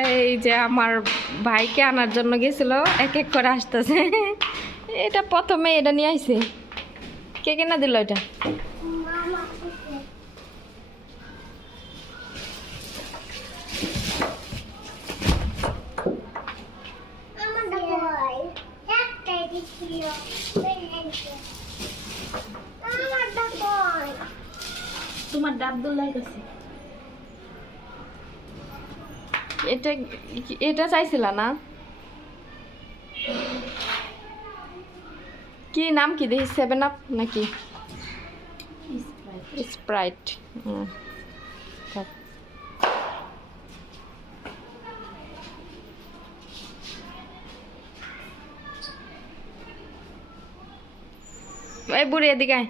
এই যে আমার ভাইকে আনার জন্য গেছিল, এক এক করে আসতেছে। এটা প্রথমে এটা নিয়ে আইছে। কে কেনা দিল এটা? তোমার ডাবদুল্লাহ কাছে এটা এটা চাইছিলা না? কি নাম কি দেখি? 7 আপ নাকি স্প্রাইট? এই বুড়ি এদিকে আয়।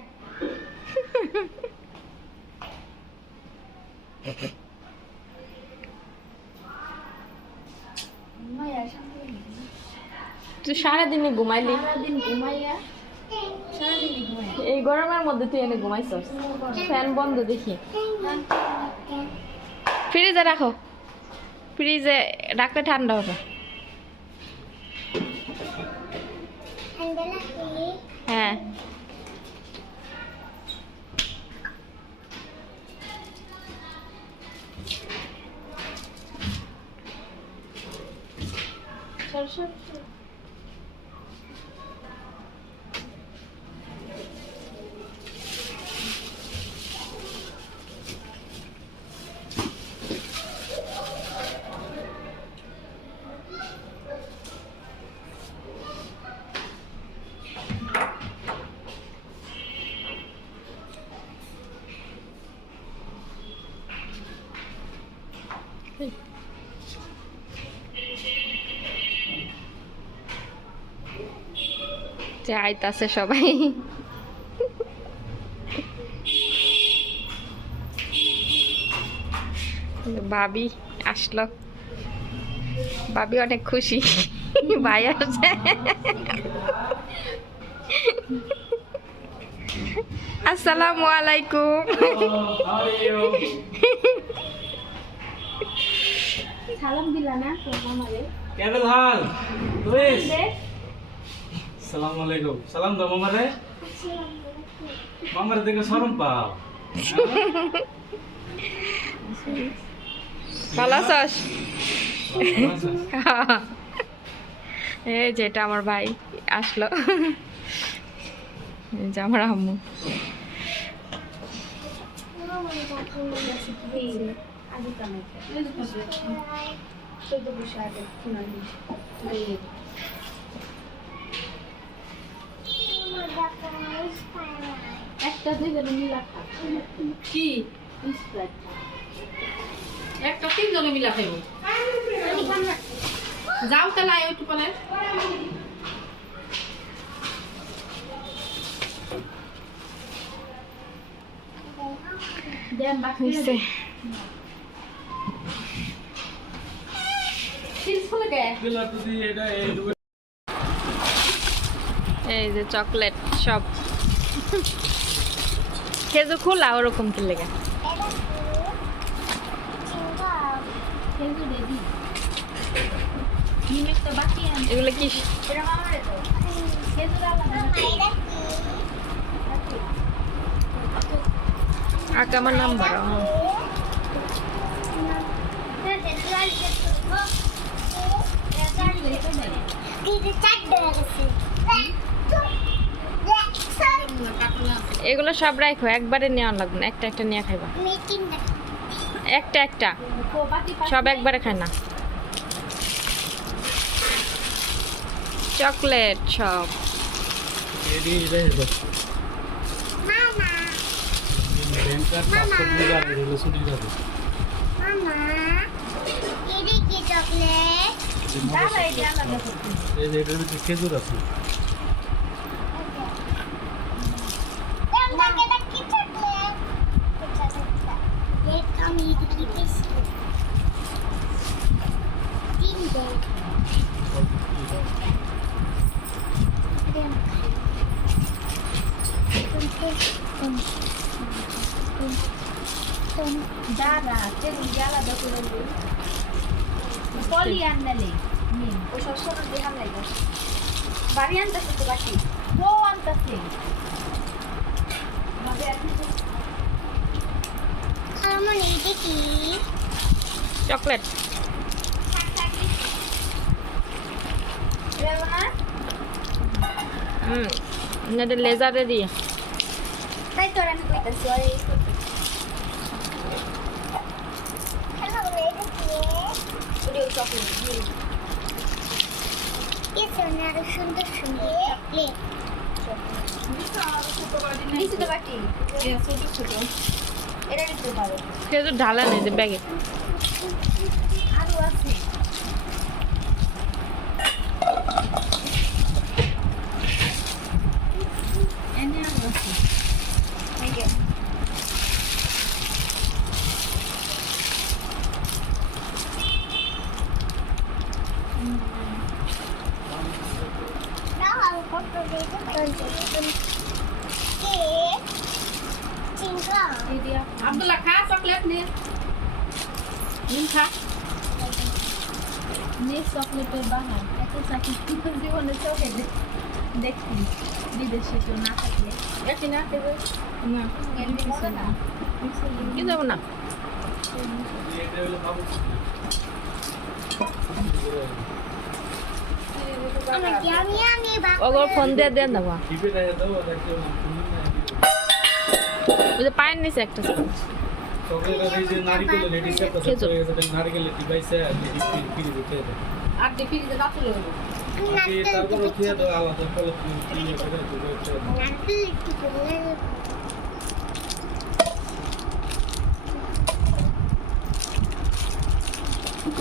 তুই সারাদিনই ঘুমাইলি? এই গরমের মধ্যে তুই এনে ঘুমাইছস? ফ্যান বন্ধ দেখি। ফ্রিজে রাখো, ফ্রিজে রাখলে ঠান্ডা হবে। হ্যাঁ যাইতাছে সবাই। ভাবি আসলো, ভাবি অনেক খুশি ভাই আসছে। আসসালামু আলাইকুম। সালাম দিলা না আমারে? কেবল হাল লুইস, আসসালামু আলাইকুম। সালাম দাও মামারে। মামারে দেখে শরম পাও। ভালো আছিস? এই যেটা আমার ভাই আসলো, এই যে আমার আম্মু। একটা কি একটা 3 জনে মিলা খাইব। যাও তাহলে আয় একটু পরে। দেন বাকি আছে চিপস ফুলে কে দিলা তো দি এটা এই যে চকলেট সব খেজুর খোলা ওরকম কি লেগে এগুলো কি? আগে আমার নাম্বার এগুলো সব রাখো, একবারে নেওয়া লাগবে না, একটা একটা নিয়ে খাইবা। একটা একটা সব একবারে খায় না। চকলেট সব খেজুর আছে। পলি আনলে নিন ও সব ছোট দিয়ে হামলাই গো বাড়ি আনতেছে তো বাকি ও আনতেছে ভাবে আপনি আমার এইটা কি চকলেট দেবো না এটা লেজারে দিয়ে তাই তোর আমি কইতাছি ওই আমার এইটা কি ওরে চকলেট দিয়ে কি সোনার সুন্দর সুন্দর চকলেট নিচে তো বাটি ছোট ছোট এটা দিতে পারো সে তো ঢালা নেই যে ব্যাগে আরো আছে এনে আরো আছে এই যে না আর কত দিতে কে চিংগা এই দিয়া আব্দুল্লাহ খা চকলেট নে নিন খা নে চকলেটের বাহার এত চকলেট জীবনে চোখে দেখছি বিদেশে তো না থাকলে দেখি না দেবে না কি যাবো না এটা হলো বাবু আমাকে আমি ওগর ফোন দিয়ে দেন দেবো টিপে রাখা দাও দেখতে না ওই যে পায়ের নিচে একটা চকলেট আর এই যে নারকেল লেডিস একটা খেজুর। হয়ে গেছে নারকেল টিপাইছে আর লেডিস ফিরি দিতে হবে আর দেখি যে না চলে আপনি তারপর উঠিয়ে দাও আলাদা ফল কি করে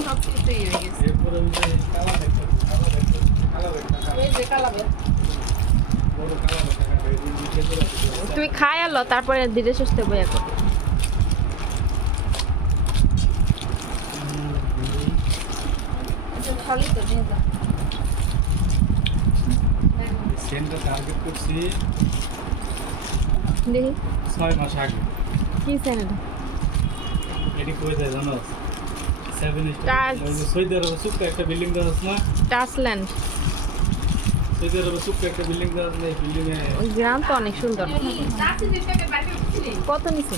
সব কিছুই হয়ে গেছে এরপরে ওই যে কালা দেখতে এই যে কালাবে বড় কালা দেখতে এই খেজুর আছে তুমি খাই আলো তারপরে ধীরে সুস্থে বইয়া কর খালি তো নিয়ে যা সেন্টার টার্গেট করছি দেখি 6 মাস আগে কি চ্যানেল এটি কই যায় জানো 7 টাচ। সৌদি আরবে ছোট্ট একটা বিল্ডিং দেওয়া আছে না টাচল্যান্ড সৌদি আরবে ছোট্ট একটা বিল্ডিং দেওয়া আছে এই বিল্ডিং এ ওই গ্রাম তো অনেক সুন্দর কত নিচে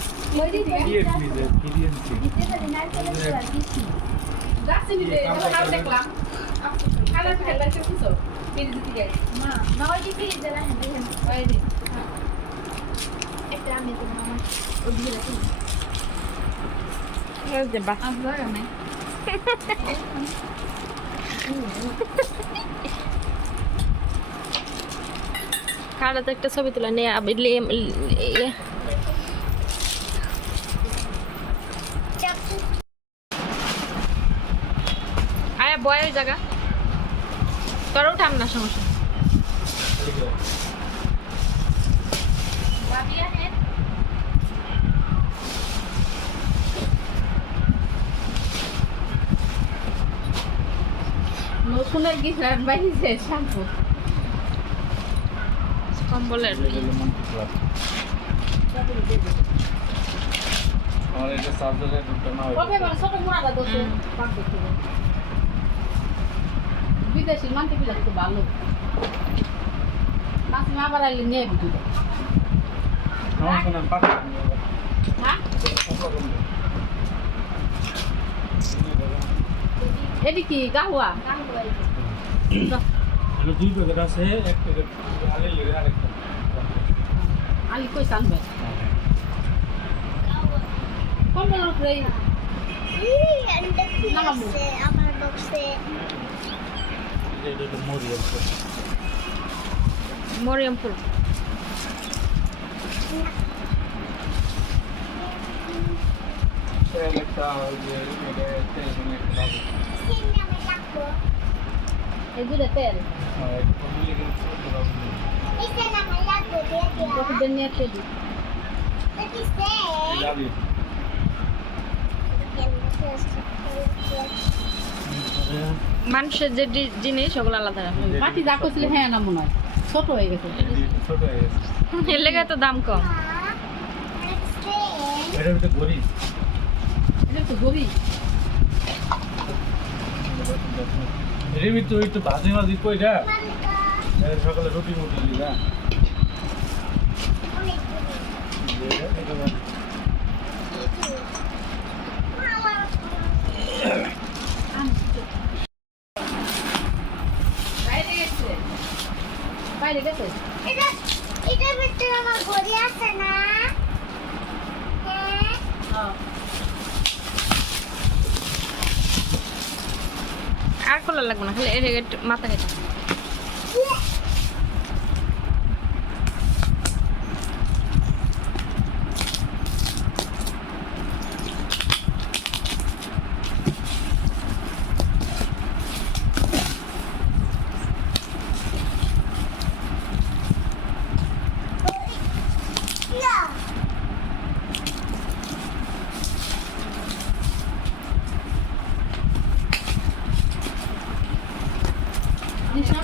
এই যে বাস খালাতে একটা ছবি তুলে নিয়ে আয়া বয় ওই জায়গা তোর উঠাম না সমস্যা নতুনের কি বাইরে শ্যাম্পু কম্বলের আমার এটা চার্জারে ঢুকতে না হয় বিদেশি মানতে পিলা তো ভালো মাছ না বাড়াইলে নিয়ে বিক্রি সমস্যা না পাকা হ্যাঁ এটি কি গাহুয়া হলো দুই প্যাকেট আছে এক প্যাকেট আলে লেগে আরেকটা আলি কই আনবে কম্বলের উপরে আমার বক্সে এটা মরি আছে মরিয়মপুর একটা যে এটা টেলিফোন একটা দাও আমি রাখবো এই দুধে তেল হ্যাঁ এটা কোন লিখে দাও এই আমি রাখবো দিয়ে প্রতিদিন নিয়ে তেল যাবি মানুষের যে জিনিস ওগুলো আলাদা মাটি যা করছিলে হ্যাঁ না মনে হয় ছোট হয়ে গেছে ছোট হয়ে গেছে এর লেগে তো দাম কম এটা হচ্ছে গরি এটা তো গরি রেমি তো একটু ভাজি মাজি কইরা মালিকা সকালে রুটি মুটি দিলা অনেক দূরে বাইরে গেছে বাইরে গেছে এটা এটার ভিতরে আমার ঘড়ি আছে না হ্যাঁ আর খোলা লাগবে না খালি একটু মাথা কেটে ইয়া দিশা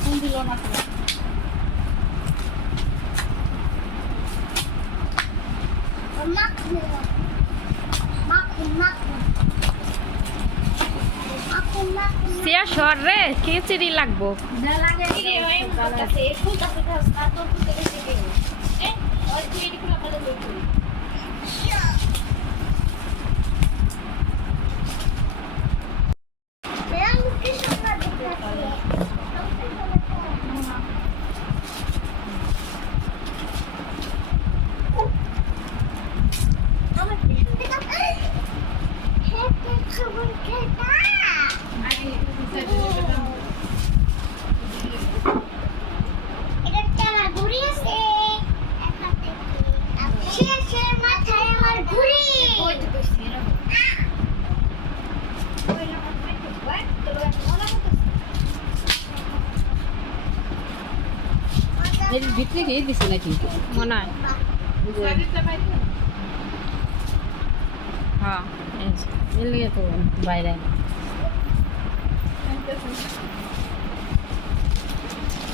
কোন দিল না মাখনে মাখনে মাখনে সিয়া সর রে খিচুড়ি লাগবো যা লাগে রে ভাই কাছে ফুল কাছে কাছে তো ফুল কাছে দে ওই তুই এদিকে লাগালে দে এই ভিতরে গিয়ে দিছে নাকি মনে হয় হ্যাঁ এই যে। এর লিগে তো বাইরে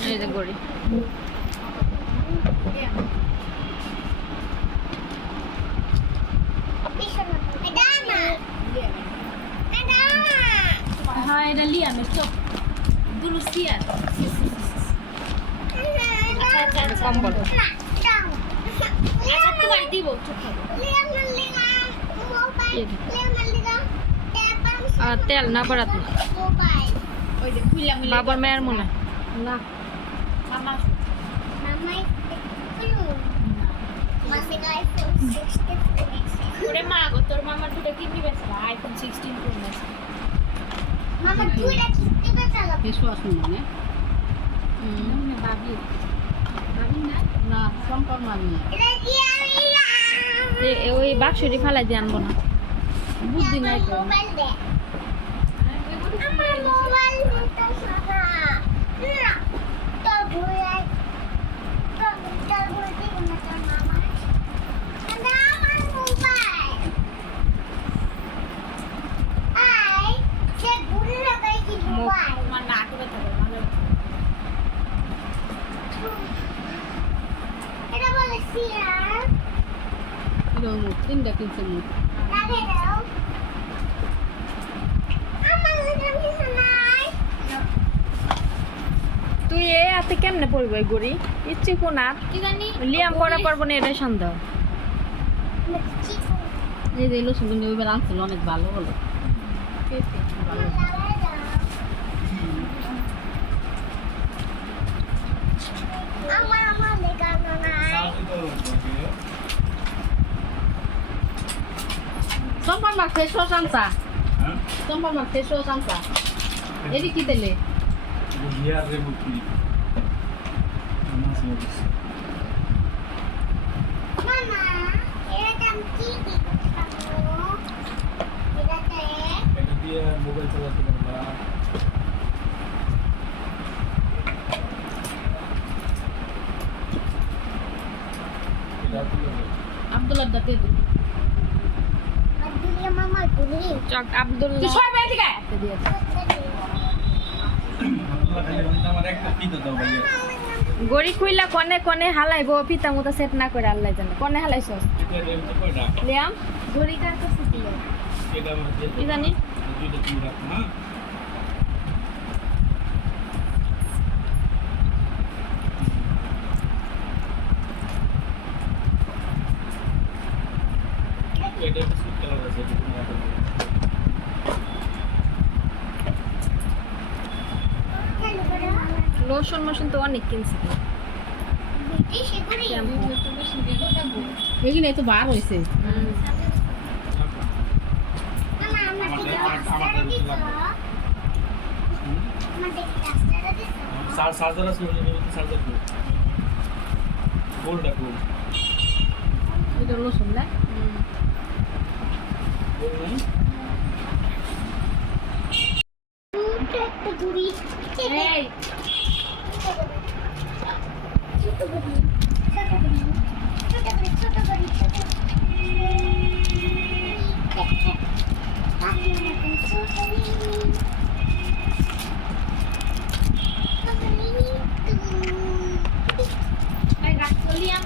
এই যে গড়ি হ্যাঁ এটা লিয়া আমি তো দুলুসিয়া কম্বল তোমার দিব আর তেল না পড়াত না ওই যে খুইলা মিলা বাবার মেয়ের মনে না মামা ওরে মা গো তোর মামার দুটো কিনবি বেছে আইফোন 16 প্রো ম্যাক্স মামা দুইটা কিনতে বেচালো ফেসও আসুন মানে ভাবি ভাবি না না সম্পর্ক আমি এটা দিয়ে আমি ওই বাক্সটি ফালাই দিয়ে আনবো না বুদ্ধি নাই তো মোবাইল দে আমার মোবাইল দিতে সারা না তো ভুলাই তো ভুল দিব না তোর মামা আমার মোবাইল আই সে ভুল লাগাই কি মোবাইল আমার না করে তো মানে এটা বলে সিয়ার এরকম তিনটা কিনছে মুখ লাগে দাও আমার লাগে নাই তুই এ হাতে কেমনে পড়বো এই গড়ি ইচ্ছি ফোনার কি জানি লিয়াম পড়া পারবো না এটা সন্দেহ এই যে লসুন তুমি ওইবার আনছিল অনেক ভালো হলো ভালো আমার আমার লেগানো নাই সম্পর্ক মার ফেসও সামসা হ্যাঁ সম্পর্ক মার ফেসও সামসা এদি কি দিলে বিয়ার রে মুটি মাছ লাগছে মামা এটা আমি কি দিবো এটাতে এটা দিয়ে মোবাইল চালাতে পারবা এটা দিয়ে আব্দুল্লাহ দাতে আব্দুল্লাহ মামা গুলি চক আব্দুল্লাহ তুই সব বাইরে থেকে একটা দিয়ে আমার একটা ফিতা দাও ভাইয়া গড়ি খুইলা কনে কনে হালাইবো পিতা মুতা সেট না করে আল্লাহ জানে কনে হালাইছস এটা রেম তো কয়টা লিয়াম গড়িটার কাছে দিল এটা আমার কি জানি দুইটা তুমি রাখো, হ্যাঁ? এটা বিস্কুট কালার আছে, এটা তুমি রাখো। লোশন মোশন তো অনেক কিনছি। শ্যাম্পু। এগুলো তো বার হয়েছে চার্জার আছে, চার্জার গোল্ড গোল্ড এটা লোশন না গোল্ড নাই। এই এই রাখ চলিয়া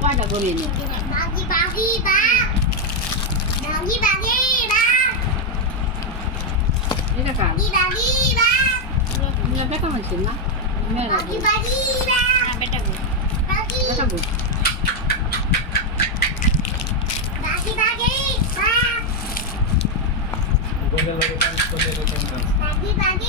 কয়টা করে নি Bagi bagi bang, bagi bagi bang, এটা কার bagi bagi bang, এটা বেটা হয়েছে না মেয়েরা bagi bagi bang, বেটা গো bagi বেটা গো bagi bagi bang, মোবাইলের লাগে কানেক্ট করলে এটা কেমন আছে? bagi bagi